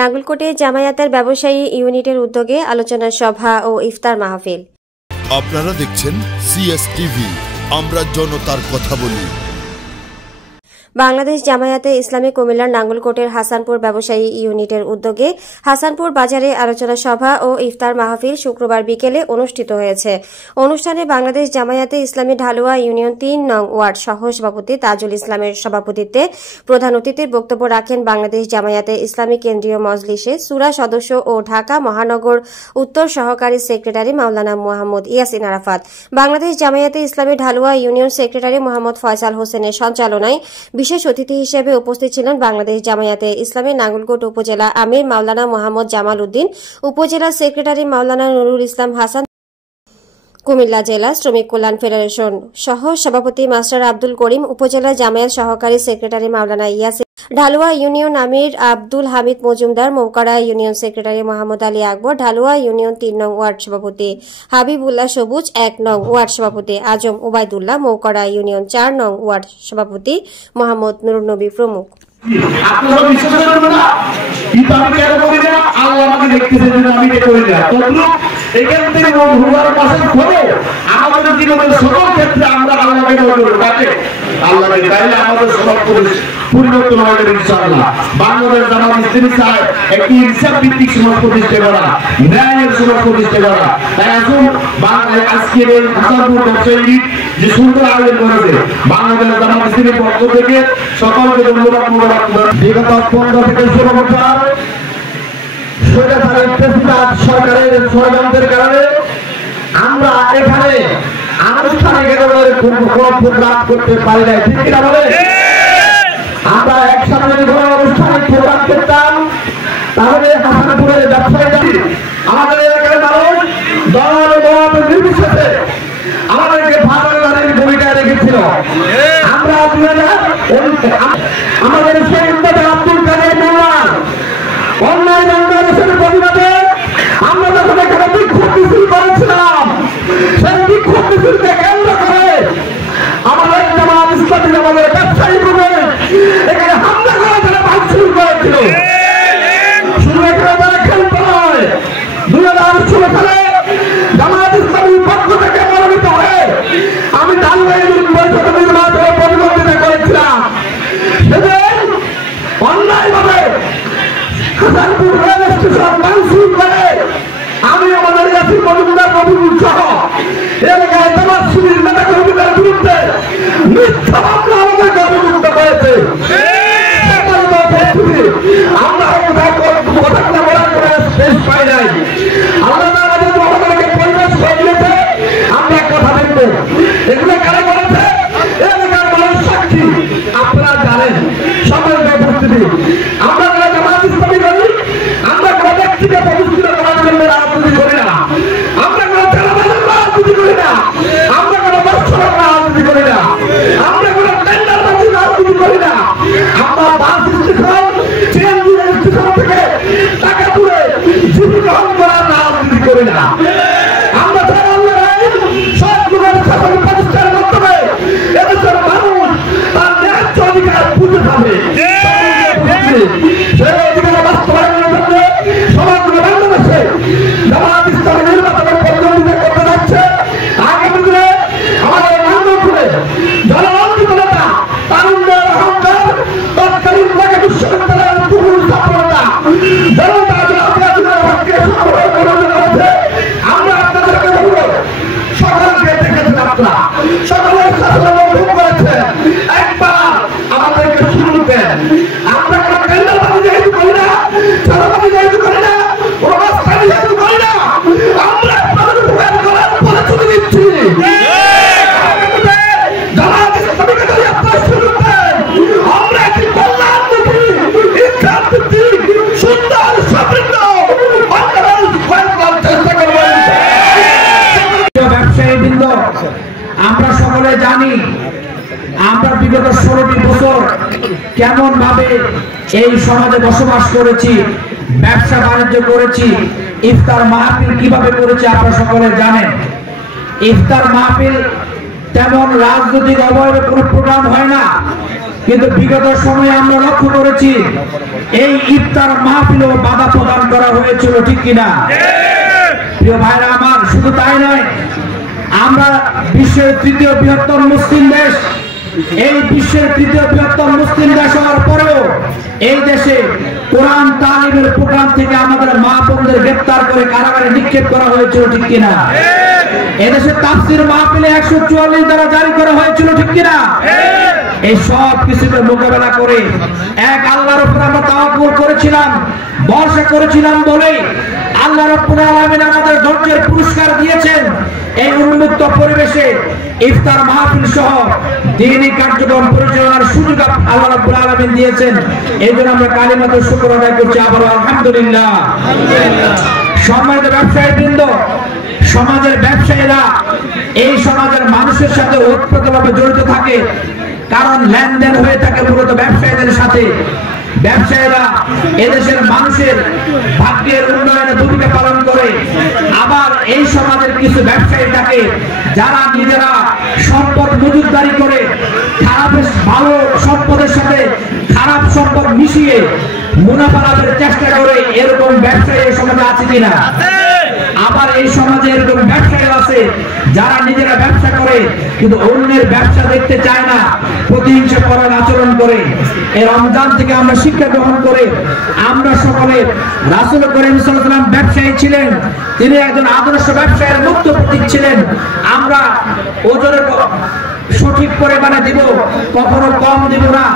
নাঙ্গলকোটে জামায়াতের ব্যবসায়ী ইউনিটের উদ্যোগে আলোচনা সভা ও ইফতার মাহফিল। আপনারা দেখছেন সিএসটিভি, আমরা জনতার কথা বলি। বাংলাদেশ জামায়াতে ইসলামী কুমিল্লার নাঙ্গলকোটের হাসানপুর ব্যবসায়ী ইউনিটের উদ্যোগে হাসানপুর বাজারে আলোচনা সভা ও ইফতার মাহফিল শুক্রবার বিকেলে অনুষ্ঠিত হয়েছে। অনুষ্ঠানে বাংলাদেশ জামায়াতে ইসলামী ঢালুয়া ইউনিয়ন ৩ নং ওয়ার্ড সহ সভাপতি তাজুল ইসলামের সভাপতিত্বে প্রধান অতিথির বক্তব্য রাখেন বাংলাদেশ জামায়াতে ইসলামী কেন্দ্রীয় মজলিসে সুরা সদস্য ও ঢাকা মহানগর উত্তর সহকারী সেক্রেটারি মাওলানা মোহাম্মদ ইয়াসিন আরাফাত। বাংলাদেশ জামায়াতে ইসলামী ঢালুয়া ইউনিয়ন সেক্রেটারি মোহাম্মদ ফয়সাল হোসেনের সঞ্চালনায় বিশেষ অতিথি হিসেবে উপস্থিত ছিলেন বাংলাদেশ জামায়াতে ইসলামী নাঙ্গলকোট উপজেলা আমির মাওলানা মোহাম্মদ জামাল উদ্দিন, উপজেলা সেক্রেটারি মাওলানা নুরুল ইসলাম হাসান, কুমিল্লা জেলা শ্রমিক কল্যাণ ফেডারেশন সহ সভাপতি মাস্টার আব্দুল করিম, উপজেলা জামায়াত সহকারী সেক্রেটারি মাওলানা ইয়াসিন, ঢালুয়া ইউনিয়ন আমির Abdul Hamid Majumdar, মৌকাড়া union secretary Mohammad Ali Akbar, Dhalua union ৩ নং ওয়ার্ড সভাপতি হাবিবুল্লাহ সবুজ, ১ নং ওয়ার্ড সভাপতি আজম ওবায়দুল্লাহ, মৌকাড়া ইউনিয়ন ৪ নং ওয়ার্ড সভাপতি মোহাম্মদ নুরুন নবী প্রমুখ। আপনারা বিশ্বাস করবেন না, কিন্তু আমি কেন করি না, আল্লাহ আমাকে দেখতেছে যে আমি এটা করি না। তদ্রুপ এখান থেকে হুয়ার পাশে ধরে আমাদের জীবনের সকল ক্ষেত্রে আমরা আল্লাহকে বলবো, কাকে আল্লাহকে, তাইলে আমাদের সব পরিবর্তন হবে ইনশাআল্লাহ। বাংলাদেশ জামাত ইসলামী চায় একটি ইনসাফ ভিত্তিক সমাজ প্রতিষ্ঠা করা, ন্যায়ের সমাজ প্রতিষ্ঠা করা। তাই আসুন আজকের এই হাসানপুর ব্যবসায়ী যে সুন্দর আয়োজন করেছে বাংলাদেশ জামাত ইসলামীর পক্ষ থেকে সকলকে ধন্যবাদ। বিগত 15 থেকে 16 বছর সরকারের ষড়যন্ত্রের কারণে আমরা এখানে আনুষ্ঠানিক প্রোগ্রাম করতে পারি না, ঠিক কিনা বলে? আমরা একসাথে যদি কোনো আনুষ্ঠানিক প্রোগ্রাম করতাম তাহলে হাসানপুরের ব্যবসায়ীরা, আমাদের এলাকার মানুষ দল মত নির্বিশেষে আমাদেরকে ভালোবাসার ভূমিকায় রেখেছিল। আমরা আমাদের সেই আব্দুল কাদের মোল্লার অন্যায় বাংলাদেশের প্রতিবাদে আমরা যখন এখানে বিক্ষোভ মিছিল করেছিলাম, সেই বিক্ষোভ মিছিলকে কেন্দ্র করে আমাদের জামাত ইসলামী আমাদের ব্যবসায়ী গ্রুপে এখানে হামলা করে তারা ভাঙচুর করেছিল। শুধু এখানে তারা খেলতে নয়, 2016 সালে জামাত ইসলামীর পক্ষ থেকে মনোনীত হয়ে আমি ঢালুয়া বৈঠকে নির্বাচনে প্রতিদ্বন্দ্বিতা করেছিলাম। সেদিন অন্যায়ভাবে হাসানপুর রেল স্টেশন ভাঙচুর করে আমি আমাদের ইয়াসিন মজুমদার রবিউল সহ এলাকায় জামাত শিবির নেতা কর্মীদের বিরুদ্ধে মিথ্যা মামলা আমাদেরকে অভিযুক্ত করেছে। আমরা কথা বলার কোনো স্পেস পাই নাই। আল্লাহ আমাদেরকে পরিবেশ করে দিয়েছে, আমরা কথা দেখব। এগুলো কারা করেছে? এলাকার মানুষ সাক্ষী, আপনারা জানেন সকলের উপস্থিতি। আমরা যারা জামাত ইসলামী করি, আমরা কোনো ব্যক্তিকে প্রতিষ্ঠিত করার জন্য রাজনীতি করি না, আমরা কোনো চালাবাজের রাজনীতি করি না, আমরা কোনো দর্শনের রাজনীতি করি না, আমরা কোনো টেন্ডারবাজির রাজনীতি করি না। আমরা বাস স্টেশন, ট্রেন স্টেশন থেকে টাকা তুলে জীবন গ্রহণ করার রাজনীতি করি না। আমরা সব যুগের সকল প্রতিষ্ঠানের মাধ্যমে এদেশের মানুষ তার ন্যায্য অধিকার বুঝে পাবে। সেই অধিকার বাস্তবায়নের জন্য সমগ্র বাংলাদেশে জামাত ইসলামী নির্বাচনের প্রতিদ্বন্দ্বিতা করতে যাচ্ছে। আগামী দিনে আমাদের নাঙ্গলকোটে জনঅধিকার নেতা তারুণ্যের অহংকার, তৎকালীন ঢাকা বিশ্ববিদ্যালয়ের পুরুষ ছাত্রতা জনতা আমরা আপনাদেরকে বলব, সকলকে দেখেছেন আপনারা, সকলের সাথে ভুল করেছেন, একবার আমাদেরকে শুনতেন। আমরা কোনো কেন্দ্রবাদী যেহেতু করি না, চালাবাদী যেহেতু করি না, কোনো রাস্তায় যেহেতু করি না, আমরা আপনাদের উপকার করার প্রতিশ্রুতি দিচ্ছি। জামাত ইসলামীকে যদি আপনারা শুনতেন, আমরা একটি কল্যাণমুখী, ইসলামভিত্তিক, সুন্দর, সমৃদ্ধ বাংলাদেশ গড়ে তোলার চেষ্টা করব। ব্যবসায়ীবৃন্দ, আমরা সকলে জানি আমরা বিগত 16টি বছর কেমন ভাবে এই সমাজে বসবাস করেছি, ব্যবসা বাণিজ্য করেছি, ইফতার মাহফিল কিভাবে করেছি আপনারা সকলে জানেন। ইফতার মাহফিল তেমন রাজনৈতিক অবয়বে কোনো প্রোগ্রাম হয় না, কিন্তু বিগত সময়ে আমরা লক্ষ্য করেছি এই ইফতার মাহফিলও বাধা প্রদান করা হয়েছিল, ঠিক কিনা? প্রিয় ভাইরা আমার, শুধু তাই নয়, আমরা বিশ্বের তৃতীয় বৃহত্তম মুসলিম দেশ, এই বিশ্বের তৃতীয় বৃহত্তম মুসলিম দেশ হওয়ার পরেও এই দেশে কোরআন তালিমের প্রোগ্রাম থেকে আমাদের মা বোনদের গ্রেফতার করে কারাগারে নিক্ষেপ করা হয়েছিল, ঠিক কিনা? এদেশে তাফসীর মাহফিলে 144 ধারা জারি করা হয়েছিল, ঠিক কিনা? এই সব কিছুকে মোকাবেলা করে এক আল্লাহর উপর আমরা তাওয়াক্কুল করেছিলাম, ভরসা করেছিলাম বলে আল্লাহ রাব্বুল আলামিন আমাদের ধৈর্যের পুরস্কার দিয়েছেন। এই উন্মুক্ত পরিবেশে ইফতার মাহফিল সহ দ্বীনি কার্যক্রম পরিচালনার সুযোগ আল্লাহ রাব্বুল আলামিন দিয়েছেন। এই জন্য আমরা কালিমাতুল শুকর আদায় করছি, আবার আলহামদুলিল্লাহ। সম্মানিত ব্যবসায়ীবৃন্দ, সমাজের ব্যবসায়ীরা এই সমাজের মানুষের সাথে ওতপ্রোতভাবে জড়িত থাকে, কারণ লেনদেন হয়ে থাকে মূলত ব্যবসায়ীদের সাথে। ব্যবসায়ীরা এদেশের মানুষের ভাগ্যের উন্নয়নে ভূমিকা পালন করে। আবার এই সমাজের কিছু ব্যবসায়ী থাকে যারা নিজেরা সম্পদ মজুতদারি করে খারাপ ভালো সম্পদের সাথে খারাপ সম্পদ মিশিয়ে মুনাফা লাভের চেষ্টা করে। এরকম ব্যবসায়ী এই সমাজে আছে কিনা? আবার এই সমাজে এরকম ব্যবসায়ী আছে যারা নিজেরা ব্যবসা করে কিন্তু অন্যের ব্যবসা দেখতে চায় না, প্রতিহিংসা করার আচরণ করে। এই রমজান থেকে আমরা শিক্ষা গ্রহণ করে আমরা সকলে, রাসূল করিম সাল্লাল্লাহু আলাইহি ওয়াসাল্লাম ব্যবসায়ী ছিলেন, তিনি একজন আদর্শ ব্যবসায়ের মুক্ত প্রতীক ছিলেন। আমরা ওজনের সঠিক পরিমাণে দিব, কখনো কম দিব না।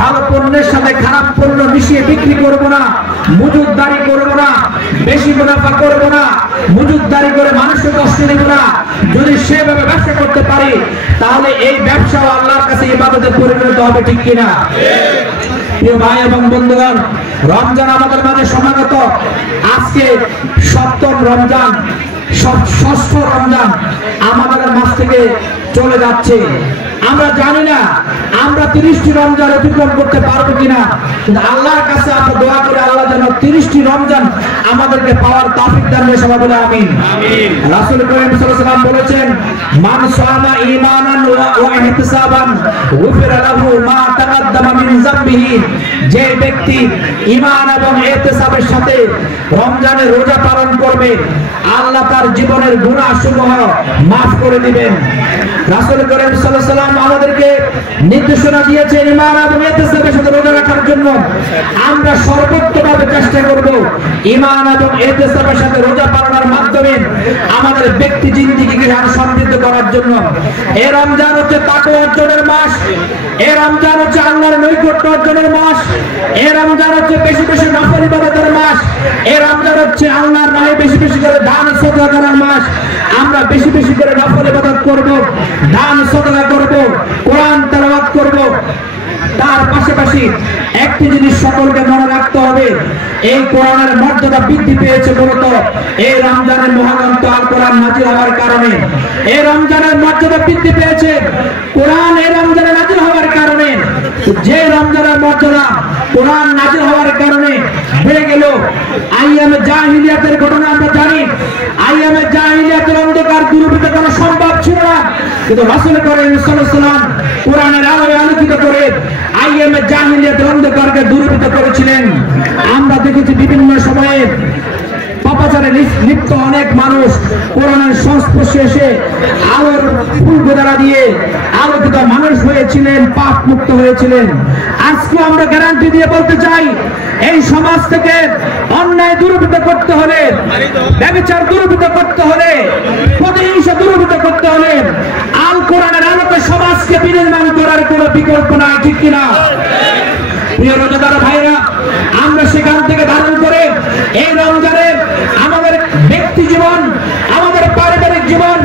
ভালো পণ্যের সাথে খারাপ পণ্য মিশিয়ে বিক্রি করব না, মজুতদারি করব না, বেশি মুনাফা করব না, মজুতদারি করে মানুষকে কষ্ট দেব না। যদি সেভাবে ব্যবসা করতে পারি তাহলে এই ব্যবসাও আল্লাহর কাছে ইবাদতে পরিণত হবে, ঠিক কিনা? প্রিয় ভাই এবং বন্ধুগণ, রমজান আমাদের মাঝে সমাগত। আজকে সপ্তম রমজান, ষষ্ঠ রমজান আমাদের মাঝ থেকে চলে যাচ্ছে। আমরা জানি না আমরা 30টি রমজান অতিক্রম করতে পারবো কিনা, কিন্তু আল্লাহর কাছে আমরা দোয়া করে আল্লাহ যেন 30টি রমজান আমাদেরকে পাওয়ার তৌফিক দান করে, সবাই বলে আমিন। রাসূল করিম সাল্লাল্লাহু আলাইহি ওয়াসাল্লাম বলেছেন, মান সামা ঈমানান ওয়া ইহতিসাবান গুফিরা লাহু মা তাকাদ্দামা মিন যামবিহি। যে ব্যক্তি ঈমান এবং ইহতিসাবের সাথে রমজানের রোজা পালন করবে, আল্লাহ তার জীবনের গুনাহসমূহ মাফ করে দিবেন। রাসূল করিম সাল্লাল্লাহু আলাইহি ওয়াসাল্লাম আমাদেরকে নির্দেশনা দিয়েছেন ঈমান এবং ইহতিসাবের সাথে রোজা রাখার জন্য। আমরা সর্বোত্তমভাবে চেষ্টা করব ঈমান এবং ইহতিসাবের সাথে রোজা পালনের মাধ্যমে আমাদের ব্যক্তি জীবনকে আরো সমৃদ্ধ করার জন্য। এই রমজান হচ্ছে তাকওয়া অর্জনের মাস, এই রমজান হচ্ছে আল্লাহর নৈকট্য অর্জনের মাস, এই রমজান হচ্ছে বেশি বেশি নফল ইবাদতের মাস, এই রমজান হচ্ছে আল্লাহর রাহে বেশি বেশি করে দান সদকা করার মাস। আমরা বেশি বেশি করে নফল ইবাদত করব, দান সদকা করব, কোরআন তেলাওয়াত করব। তার পাশাপাশি একটি জিনিস সকলকে মনে রাখতে হবে, এই কোরআনের মর্যাদা বৃদ্ধি পেয়েছে মূলত এই রমজানের মহাগ্রন্থ আল কোরআন নাজিল হওয়ার কারণে। এই রমজানের মর্যাদা বৃদ্ধি পেয়েছে কোরআন এই রমজানে নাজিল হওয়ার কারণে। যে রমজানের মর্যাদা কোরআন নাজিল হওয়ার কারণে বেড়ে গেল, আইয়ামে জাহিলিয়াতের ঘটনা আমরা জানি। আইয়ামে জাহিলিয়াতের অন্ধকার দূরীভূত করা সম্ভব ছিল না, কিন্তু রাসূল করিম সাল্লাল্লাহু আলাইহি ওয়াসাল্লাম কোরআনের আলোয় আলোকিত করে আইয়ামে জাহিলিয়াতের অন্ধকারকে দূরীভূত করেছিলেন। আমরা দেখেছি বিভিন্ন সময়ে পাপাচারে লিপ্ত অনেক মানুষ কোরআনের সংস্পর্শে এসে আলোর ফুল গোদারা দিয়ে আলোকিত মানুষ হয়েছিলেন, পাপ মুক্ত হয়েছিলেন। আজকে আমরা গ্যারান্টি দিয়ে বলতে চাই, এই সমাজ থেকে অন্যায় দূরীভূত করতে হলে, ব্যভিচার দূরীভূত করতে হলে, প্রতিহিংসা দূরীভূত করতে হলে আল কোরআনের আলোকে সমাজকে বিনির্মাণ করার কোনো বিকল্প নাই, ঠিক কিনা? প্রিয় রোজাদার ভাইরা, আমরা সেখান থেকে ধারণ করে এই রমজানে আমাদের ব্যক্তি জীবন, আমাদের পারিবারিক জীবন,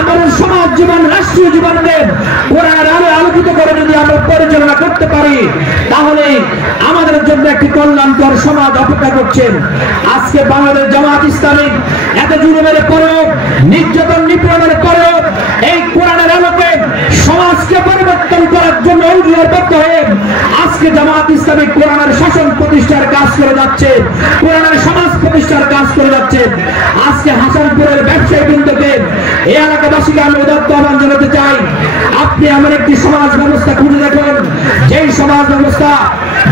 আমাদের সমাজ জীবন, রাষ্ট্রীয় জীবনকে কোরআনের আলোয় আলোকিত করে যদি আমরা পরিচালনা করতে পারি তাহলে আমাদের জন্য একটি কল্যাণকর সমাজ অপেক্ষা করছেন। আজকে বাংলাদেশ জামাত ইসলামী এত জুলুমের পরেও, নির্যাতন নিপীড়নের পরেও এই কোরআনের আলোকে সমাজকে পরিবর্তন করার জন্য অঙ্গীকারবদ্ধ হয়ে আজকে জামাত ইসলামী কোরআনের শাসন প্রতিষ্ঠার কাজ করে যাচ্ছে, কোরআনের সমাজ প্রতিষ্ঠার কাজ করে যাচ্ছে। আজকে হাসানপুরের ব্যবসায়ী বৃন্দকে, এই এলাকাবাসীকে আমি উদাত্ত আহ্বান জানাতে চাই, আপনি এমন একটি সমাজ ব্যবস্থা খুঁজে দেখুন, যেই সমাজ ব্যবস্থা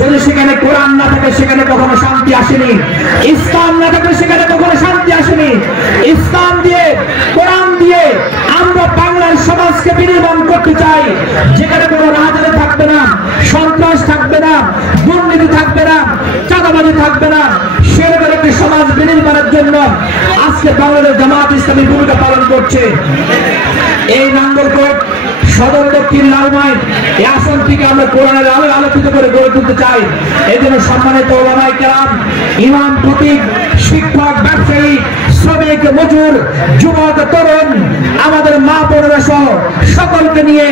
যদি সেখানে কোরআন না থাকে সেখানে কখনো শান্তি আসেনি, ইসলাম না থাকে সেখানে কখনো শান্তি আসেনি। ইসলাম দিয়ে, কোরআন দিয়ে আমরা বাংলার সমাজকে বিনির্মাণ করতে চাই, যেখানে কোনো রাজনীতি থাকবে না, সন্ত্রাস থাকবে না, দুর্নীতি থাকবে না, চাঁদাবাজি থাকবে না। সেরকম একটি সমাজ বিনির্মাণের জন্য আজকে বাংলাদেশ জামায়াত ইসলামী ভূমিকা পালন করছে। এই নাঙ্গলকোট সদর দক্ষিণ লালমাই এই আসনটিকে আমরা কোরআনের আলোয় আলোকিত করে গড়ে তুলতে চাই। এই জন্য সম্মানিত ওলামায়ে কেরাম, ইমাম, খতিব, শিক্ষক, ব্যবসায়ী, শ্রমিক, মজুর, যুবক, তরুণ, আমাদের মা বোনেরা সহ সকলকে নিয়ে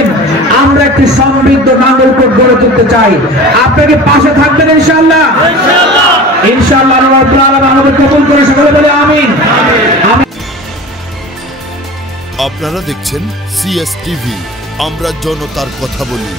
আমরা একটি সমৃদ্ধ নাঙ্গলকোট গড়ে তুলতে চাই। আপনাকে পাশে থাকবেন ইনশাআল্লাহ? ইনশাআল্লাহ আমাদের কবুল করে সকলে বলে আমিন। আপনারা দেখছেন CS টিভি, আমরা জনতার কথা বলি।